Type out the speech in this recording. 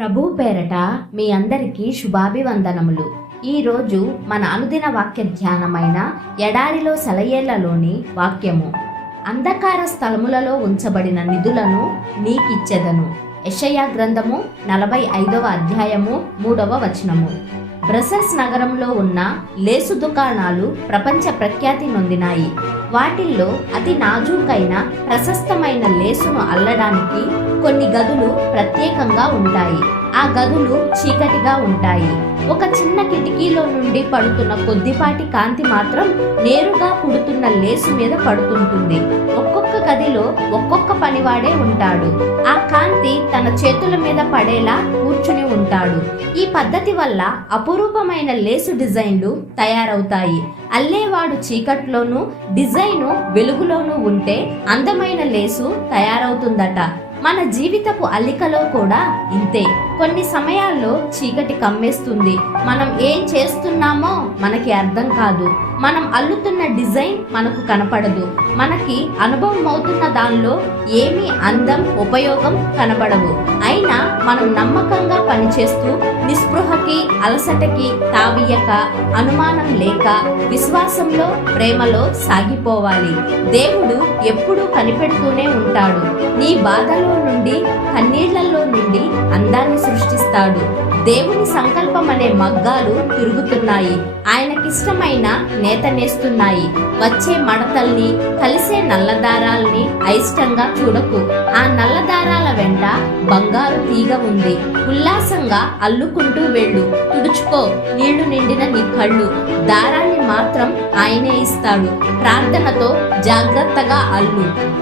ప్రభు పేరట మీ అందరికీ శుభాభివందనములు. ఈరోజు మన అనుదిన వాక్య ధ్యానమైన ఎడారిలో సెలయేళ్ళలోని వాక్యము. అంధకార స్థలములలో ఉంచబడిన నిధులను నీకిచ్చెదను. యషయా గ్రంథము నలభై ఐదవ అధ్యాయము మూడవ వచనము. బ్రసెల్స్ నగరంలో ఉన్న లేసు దుకాణాలు ప్రపంచ ప్రఖ్యాతి నొందినాయి. వాటిల్లో అతి నాజూకైన ప్రశస్తమైన లేసును అల్లడానికి కొన్ని గదులు ప్రత్యేకంగా ఉంటాయి. ఆ గదులు చీకటిగా ఉంటాయి. ఒక చిన్న కిటికీలో నుండి పడుతున్న కొద్దిపాటి కాంతి మాత్రం నేరుగా కుడుతున్న లేసు మీద పడుతుంటుంది. ఒక్కొక్క గదిలో ఒక్కొక్క పనివాడే ఉంటాడు. ఆ కాంతి తన చేతుల మీద పడేలా కూర్చుని ఉంటాడు. ఈ పద్ధతి వల్ల అపురూపమైన లేసు డిజైన్లు తయారవుతాయి. అల్లేవాడు చీకట్లోనూ డిజైను వెలుగులోనూ ఉంటే అందమైన లేసు తయారవుతుందట. మన జీవితపు అల్లికలో కూడా ఇంతే. కొన్ని సమయాల్లో చీకటి కమ్మేస్తుంది. మనం ఏం చేస్తున్నామో మనకి అర్థం కాదు. మనం అల్లుతున్న డిజైన్ మనకు కనపడదు. మనకి అనుభవం అవుతున్న దానిలో ఏమీ అందం ఉపయోగం కనబడవు అయినా మనం నమ్మకంగా పనిచేస్తూ నిస్పృహకి అలసటకి తావియక అనుమానం లేక విశ్వాసంలో ప్రేమలో సాగిపోవాలి. దేవుడు ఎప్పుడూ కనిపెడుతూనే ఉంటాడు. నీ బాధలో నుండి కన్నీళ్ళలో నుండి అందాన్ని సృష్టిస్తాడు. దేవుని సంకల్పం అనే మగ్గాలు తిరుగుతున్నాయి. ఆయనకిష్టమైన నేత నేస్తున్నాయి. వచ్చే మడతల్ని కలిసే నల్లదారాల్ని అయిష్టంగా చూడకు. ఆ నల్లదారాల వెంట బంగారు తీగ ఉంది. ఉల్లాసంగా అల్లుకుంటూ వెళ్ళు. తుడుచుకో. నీళ్ళు నిండిన నీ కళ్ళు. దారాన్ని మాత్రం ఆయనే ఇస్తాడు. ప్రార్థనతో జాగ్రత్తగా అల్లు.